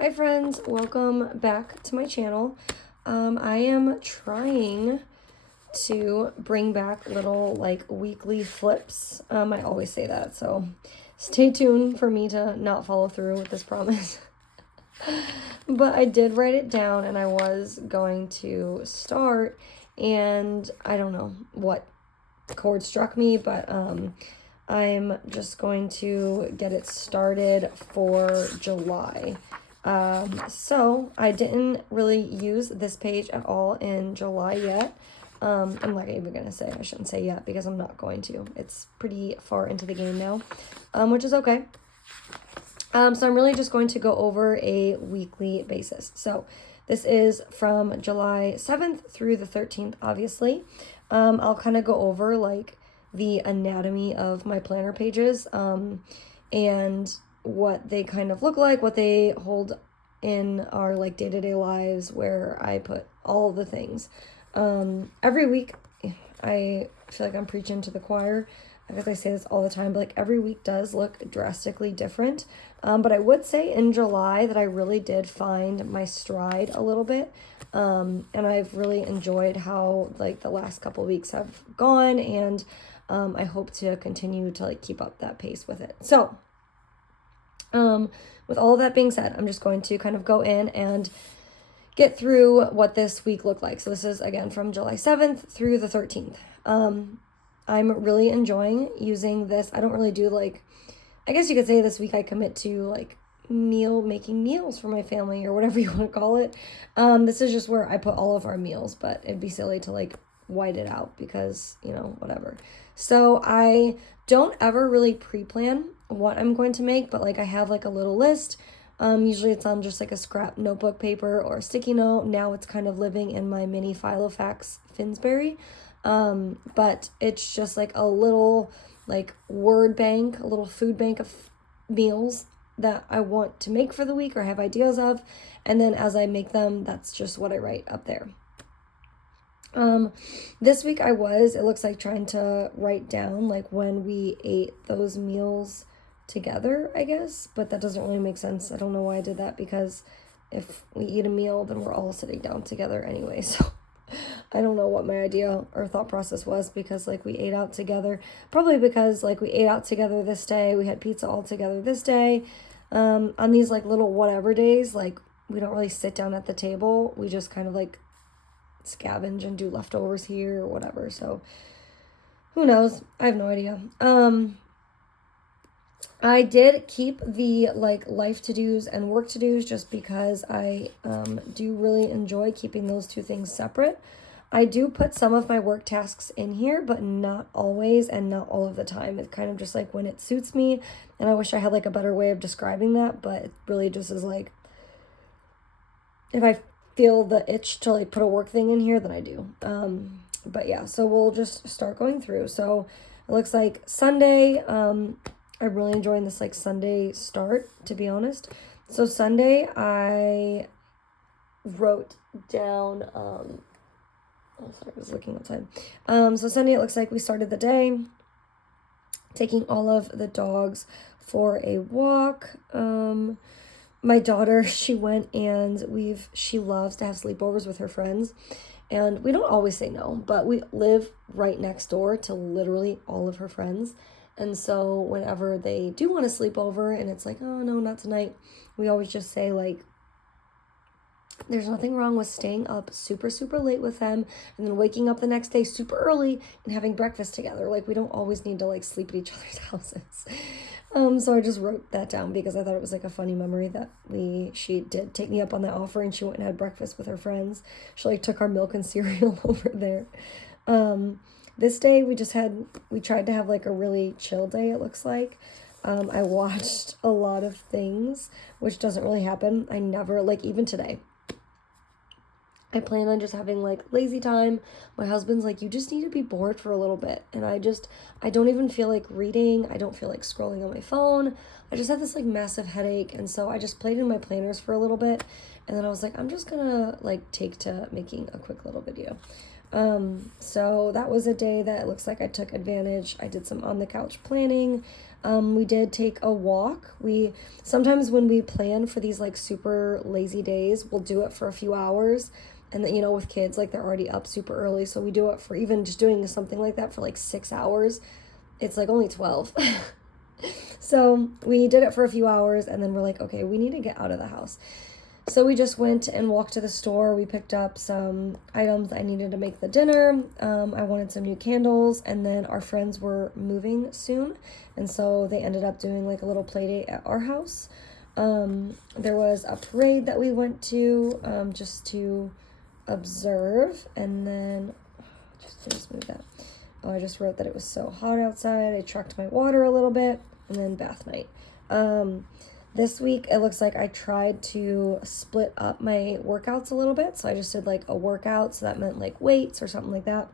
Hi friends, welcome back to my channel. I am trying to bring back little like weekly flips. I always say that, so stay tuned for me to not follow through with this promise. But I did write it down and I was going to start, and I don't know what chord struck me, but I'm just going to get it started for July. So I didn't really use this page at all in July yet. I'm not even gonna say, I shouldn't say yet because I'm not going to. It's pretty far into the game now, which is okay. So I'm really just going to go over a weekly basis. So this is from July 7th through the 13th, obviously. I'll kind of go over like the anatomy of my planner pages, and what they kind of look like, what they hold in our like day-to-day lives, where I put all the things. Every week, I feel like I'm preaching to the choir because I say this all the time, but like every week does look drastically different. But I would say in July that I really did find my stride a little bit. And I've really enjoyed how like the last couple weeks have gone, and I hope to continue to like keep up that pace with it. So with all of that being said, I'm just going to kind of go in and get through what this week looked like. So this is again from July 7th through the 13th. I'm really enjoying using this. I don't really do like, I guess you could say this week I commit to like making meals for my family or whatever you want to call it. This is just where I put all of our meals, but it'd be silly to like white it out because, you know, whatever. So I don't ever really pre-plan what I'm going to make, but like I have like a little list. Usually it's on just like a scrap notebook paper or a sticky note. Now it's kind of living in my mini Filofax Finsbury. But it's just like a little like word bank, a little food bank of meals that I want to make for the week or have ideas of. And then as I make them, that's just what I write up there. This week it looks like trying to write down like when we ate those meals together, I guess, but that doesn't really make sense. I don't know why I did that, because if we eat a meal, then we're all sitting down together anyway. So I don't know what my idea or thought process was, because like we ate out together, probably because like we ate out together this day, we had pizza all together this day. On these like little whatever days, like we don't really sit down at the table. We just kind of like scavenge and do leftovers here or whatever. So who knows? I have no idea. I did keep the like life to-dos and work to-dos just because I do really enjoy keeping those two things separate. I do put some of my work tasks in here, but not always and not all of the time. It's kind of just like when it suits me, and I wish I had like a better way of describing that, but it really just is like if I feel the itch to like put a work thing in here, then I do. But yeah, so we'll just start going through. So it looks like Sunday, I'm really enjoying this like Sunday start, to be honest. So Sunday I wrote down, oh sorry, I was looking outside. So Sunday it looks like we started the day taking all of the dogs for a walk. My daughter, she went and she loves to have sleepovers with her friends. And we don't always say no, but we live right next door to literally all of her friends. And so whenever they do want to sleep over and it's like, oh no, not tonight, we always just say like, there's nothing wrong with staying up super, super late with them and then waking up the next day super early and having breakfast together. Like we don't always need to like sleep at each other's houses. So I just wrote that down because I thought it was like a funny memory that she did take me up on that offer, and she went and had breakfast with her friends. She like took our milk and cereal over there. This day we tried to have like a really chill day, it looks like. I watched a lot of things, which doesn't really happen. I never, like even today, I plan on just having like lazy time. My husband's like, you just need to be bored for a little bit. And I don't even feel like reading. I don't feel like scrolling on my phone. I just have this like massive headache. And so I just played in my planners for a little bit. And then I was like, I'm just gonna like take to making a quick little video. So that was a day that it looks like I took advantage. I did some on the couch planning. We did take a walk. Sometimes when we plan for these like super lazy days, we'll do it for a few hours. And then, with kids, like they're already up super early. So we do it for even just doing something like that for like 6 hours. It's like only 12. So we did it for a few hours and then we're like, okay, we need to get out of the house. So we just went and walked to the store. We picked up some items I needed to make the dinner. I wanted some new candles, and then our friends were moving soon. And so they ended up doing like a little play date at our house. There was a parade that we went to just to observe. And then, just move that. Oh, I just wrote that it was so hot outside. I trucked my water a little bit, and then bath night. This week, it looks like I tried to split up my workouts a little bit. So I just did like a workout. So that meant like weights or something like that.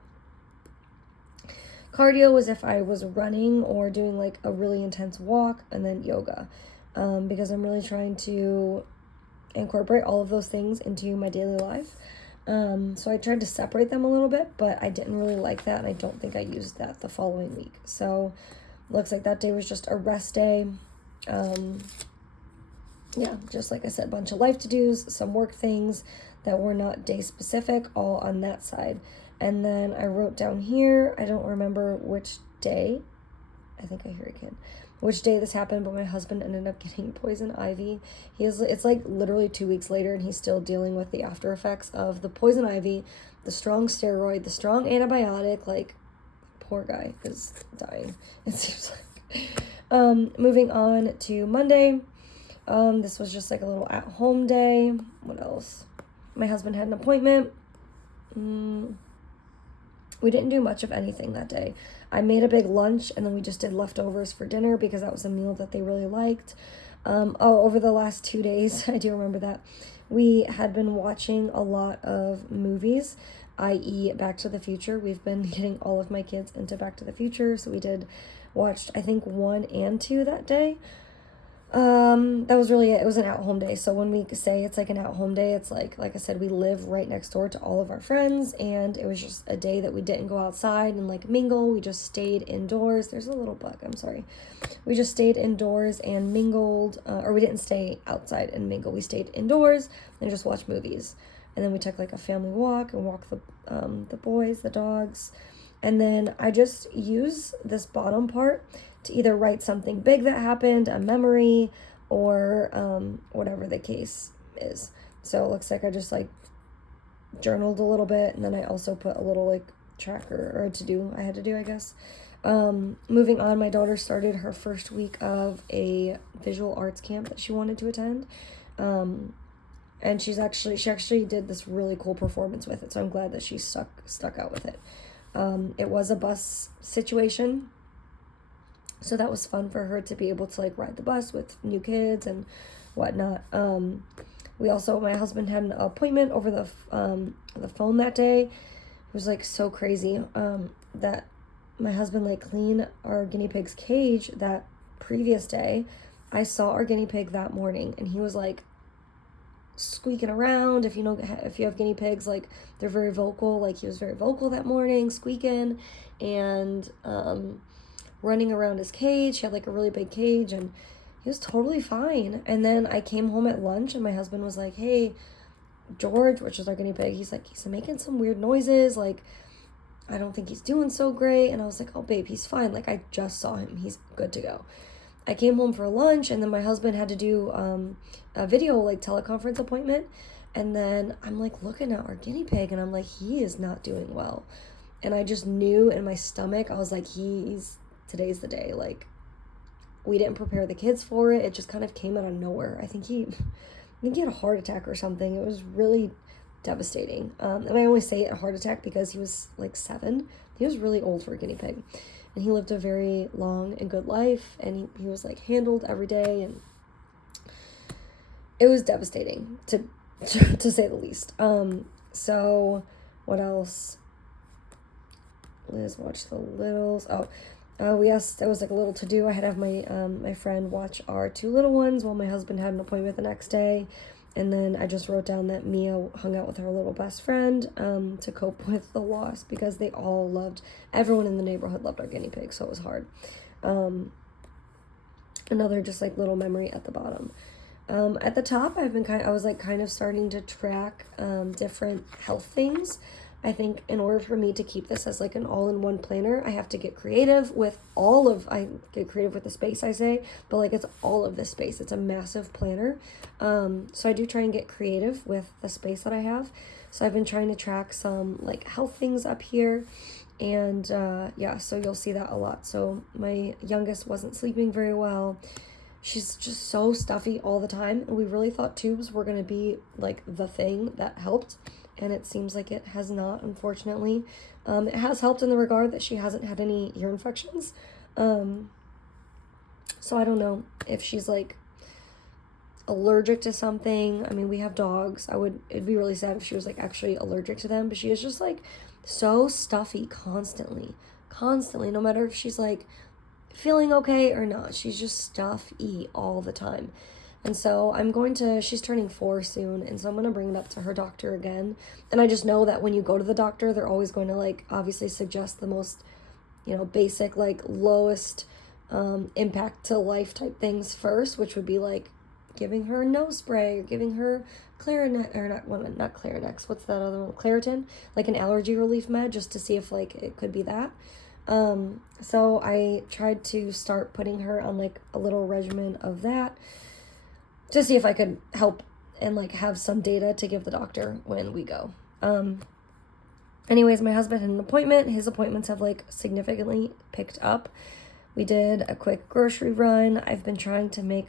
Cardio was if I was running or doing like a really intense walk, and then yoga. Because I'm really trying to incorporate all of those things into my daily life. So I tried to separate them a little bit, but I didn't really like that. And I don't think I used that the following week. So looks like that day was just a rest day. Yeah, just like I said, a bunch of life to-dos, some work things that were not day specific, all on that side. And then I wrote down here, I don't remember which day, I think I hear it again, which day this happened, but my husband ended up getting poison ivy. It's like literally 2 weeks later and he's still dealing with the after effects of the poison ivy, the strong steroid, the strong antibiotic. Like, poor guy is dying, it seems like. Moving on to Monday. This was just like a little at-home day. What else? My husband had an appointment. We didn't do much of anything that day. I made a big lunch, and then we just did leftovers for dinner because that was a meal that they really liked. Over the last 2 days, I do remember that, we had been watching a lot of movies, i.e. Back to the Future. We've been getting all of my kids into Back to the Future, so we watched, I think, 1 and 2 that day. That was really it. It was an at-home day. So when we say it's like an at-home day, it's like I said, we live right next door to all of our friends, and it was just a day that we didn't go outside and like mingle. We just stayed indoors. There's a little bug. I'm sorry. We just stayed indoors and mingled, or we didn't stay outside and mingle. We stayed indoors and just watched movies. And then we took like a family walk and walked the boys, the dogs. And then I just use this bottom part to either write something big that happened, a memory, or whatever the case is. So it looks like I just like journaled a little bit, and then I also put a little like tracker or I had to do, I guess. Moving on, my daughter started her first week of a visual arts camp that she wanted to attend. And she actually did this really cool performance with it, so I'm glad that she stuck out with it. It was a bus situation, so that was fun for her to be able to like ride the bus with new kids and whatnot. My husband had an appointment over the phone that day. It was like so crazy that my husband like cleaned our guinea pig's cage that previous day. I saw our guinea pig that morning, and he was like squeaking around. If you have guinea pigs, like they're very vocal. Like he was very vocal that morning, squeaking and running around his cage. He had like a really big cage, and he was totally fine. And then I came home at lunch, and my husband was like, "Hey, George," which is our guinea pig, he's making some weird noises. Like, I don't think he's doing so great. And I was like, "Oh, babe, he's fine. Like, I just saw him. He's good to go." I came home for lunch, and then my husband had to do a video like teleconference appointment. And then I'm like looking at our guinea pig, and I'm like, he is not doing well. And I just knew in my stomach, I was like, today's the day. Like, we didn't prepare the kids for it. It just kind of came out of nowhere. I think he had a heart attack or something. It was really devastating. And I only say a heart attack because he was like 7. He was really old for a guinea pig. And he lived a very long and good life. And he was like handled every day. And it was devastating to say the least. So what else? Liz watched the littles. Yes, that was like a little to do. I had to have my friend watch our 2 little ones while my husband had an appointment the next day. And then I just wrote down that Mia hung out with her little best friend to cope with the loss, because everyone in the neighborhood loved our guinea pig, so it was hard. another just like little memory at the bottom. At the top, I was like kind of starting to track different health things. I think in order for me to keep this as like an all-in-one planner, I have to get creative with I get creative with the space, I say, but like it's all of this space. It's a massive planner. So I do try and get creative with the space that I have. So I've been trying to track some like health things up here. And yeah, so you'll see that a lot. So my youngest wasn't sleeping very well. She's just so stuffy all the time. And we really thought tubes were going to be like the thing that helped. And it seems like it has not, unfortunately. It has helped in the regard that she hasn't had any ear infections. So I don't know if she's like allergic to something. I mean, we have dogs. It'd be really sad if she was like actually allergic to them, but she is just like so stuffy constantly, no matter if she's like feeling okay or not. She's just stuffy all the time. And so she's turning 4 soon, and so I'm going to bring it up to her doctor again. And I just know that when you go to the doctor, they're always going to like obviously suggest the most, basic, like lowest impact to life type things first, which would be like giving her a nose spray or giving her not Clarinex, what's that other one? Claritin, like an allergy relief med, just to see if like it could be that. So I tried to start putting her on like a little regimen of that to see if I could help and like have some data to give the doctor when we go. Anyways, my husband had an appointment. His appointments have like significantly picked up. We did a quick grocery run. I've been trying to make,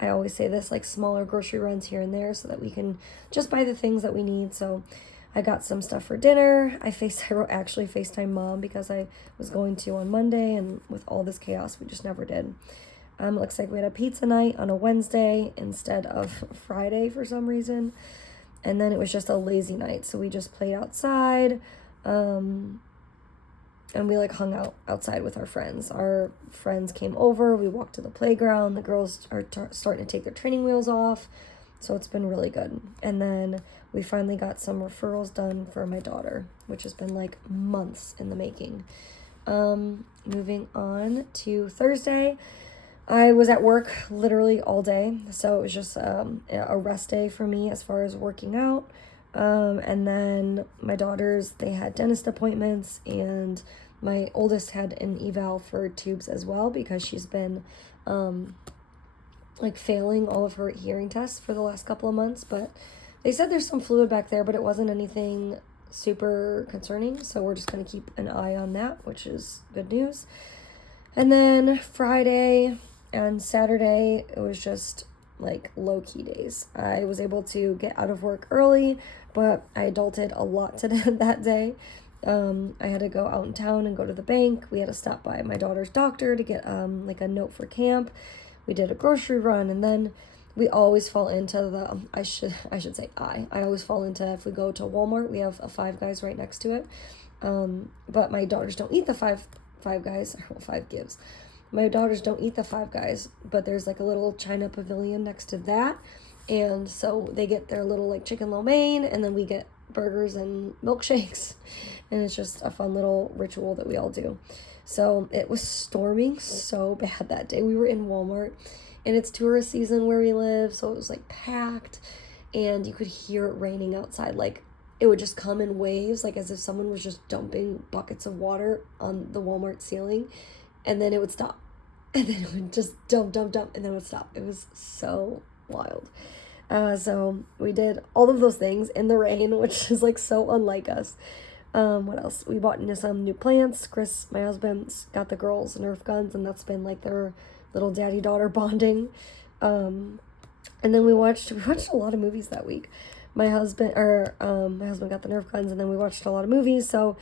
I always say this, like smaller grocery runs here and there so that we can just buy the things that we need. So I got some stuff for dinner. I actually FaceTime Mom because I was going to on Monday, and with all this chaos, we just never did. It looks like we had a pizza night on a Wednesday instead of Friday for some reason. And then it was just a lazy night. So we just played outside. And we like hung out outside with our friends. Our friends came over. We walked to the playground. The girls are starting to take their training wheels off. So it's been really good. And then we finally got some referrals done for my daughter, which has been like months in the making. Moving on to Thursday. I was at work literally all day, so it was just a rest day for me as far as working out. And then my daughters, they had dentist appointments, and my oldest had an eval for tubes as well because she's been like failing all of her hearing tests for the last couple of months. But they said there's some fluid back there, but it wasn't anything super concerning, so we're just going to keep an eye on that, which is good news. And then Friday and Saturday, it was just like low-key days. I was able to get out of work early, but I adulted a lot that day. I had to go out in town and go to the bank. We had to stop by my daughter's doctor to get like a note for camp. We did a grocery run, and then we always fall into the I should say I always fall into, if we go to Walmart, we have a Five Guys right next to it. But my daughters don't eat the Five Guys, Five Gives. My daughters don't eat the Five Guys, but there's like a little China pavilion next to that. And so they get their little like chicken lo mein, and then we get burgers and milkshakes. And it's just a fun little ritual that we all do. So it was storming so bad that day. We were in Walmart, and it's tourist season where we live, so it was like packed, and you could hear it raining outside. Like it would just come in waves, like as if someone was just dumping buckets of water on the Walmart ceiling. And then it would stop. And then it would just dump, and then it would stop. It was so wild. So we did all of those things in the rain, which is like so unlike us. What else? We bought into some new plants. Chris, my husband, got the girls Nerf guns, and that's been like their little daddy-daughter bonding. And then we watched a lot of movies that week. My husband got the Nerf guns, and then we watched a lot of movies. So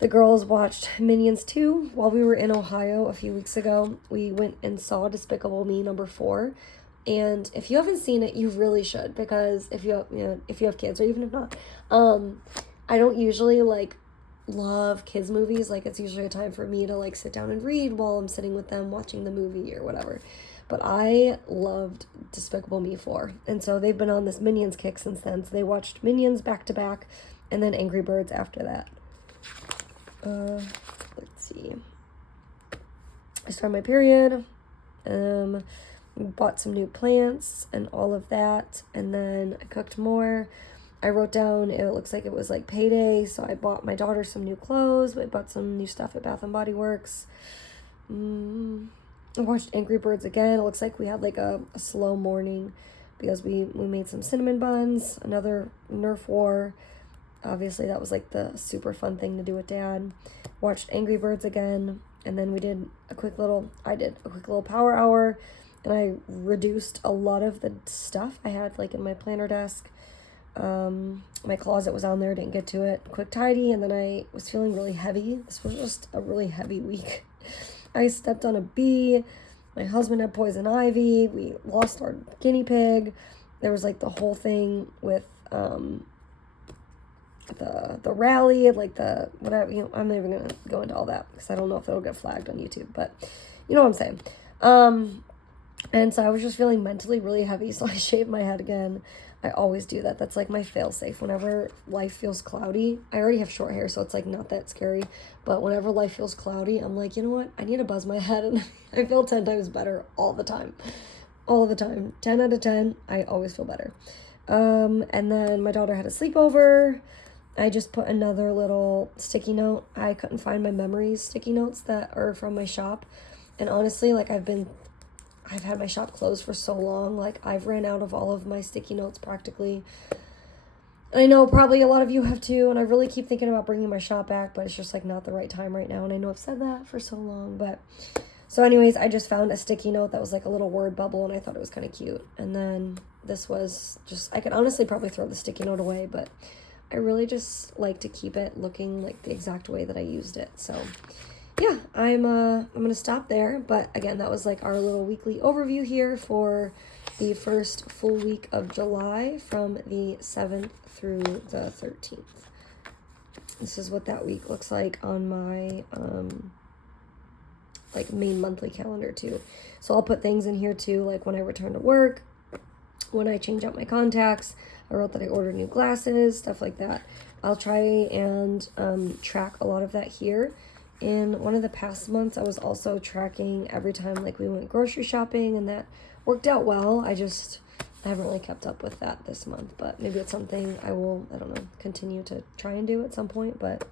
the girls watched Minions 2 while we were in Ohio a few weeks ago. We went and saw Despicable Me #4. And if you haven't seen it, you really should, because if you have kids, or even if not, I don't usually like love kids movies. Like it's usually a time for me to like sit down and read while I'm sitting with them watching the movie or whatever. But I loved Despicable Me 4. And so they've been on this Minions kick since then. So they watched Minions back to back, and then Angry Birds after that. Let's see. I started my period. Bought some new plants and all of that, and then I cooked more. I wrote down, it looks like it was like payday, so I bought my daughter some new clothes. I bought some new stuff at Bath and Body Works. I watched Angry Birds again. It looks like we had like a slow morning because we made some cinnamon buns, another Nerf war. Obviously, that was like the super fun thing to do with Dad. Watched Angry Birds again, and then I did a quick little power hour, and I reduced a lot of the stuff I had like in my planner desk. My closet was on there, didn't get to it. Quick tidy, and then I was feeling really heavy. This was just a really heavy week. I stepped on a bee. My husband had poison ivy. We lost our guinea pig. There was like the whole thing with the rally, like the whatever, you know, I'm not even gonna go into all that because I don't know if it'll get flagged on YouTube, but you know what I'm saying. And so I was just feeling mentally really heavy, so I shaved my head again. I always do that. That's like my fail-safe. Whenever life feels cloudy, I already have short hair, so it's like not that scary. But whenever life feels cloudy, I'm like, you know what? I need to buzz my head, and I feel 10 times better all the time. All the time. 10 out of 10, I always feel better. And then my daughter had a sleepover. I just put another little sticky note. I couldn't find my memories sticky notes that are from my shop. And honestly, like I've had my shop closed for so long, like I've ran out of all of my sticky notes practically. And I know probably a lot of you have too, and I really keep thinking about bringing my shop back, but it's just like not the right time right now. And I know I've said that for so long, but so anyways, I just found a sticky note that was like a little word bubble, and I thought it was kind of cute. And then this was just, I could honestly probably throw the sticky note away, but I really just like to keep it looking like the exact way that I used it. So yeah, I'm gonna stop there. But again, that was like our little weekly overview here for the first full week of July from the 7th through the 13th. This is what that week looks like on my like main monthly calendar too. So I'll put things in here too, like when I return to work, when I change out my contacts. I wrote that I ordered new glasses, stuff like that. I'll try and track a lot of that here. In one of the past months, I was also tracking every time like we went grocery shopping, and that worked out well. I haven't really kept up with that this month, but maybe it's something I will, I don't know, continue to try and do at some point, but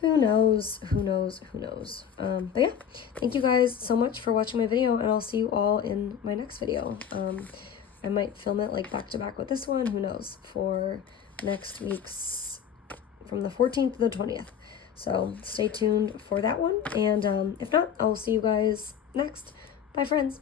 who knows. But yeah, thank you guys so much for watching my video, and I'll see you all in my next video. I might film it like back to back with this one, who knows, for next week's, from the 14th to the 20th. So stay tuned for that one, and if not, I'll see you guys next. Bye, friends.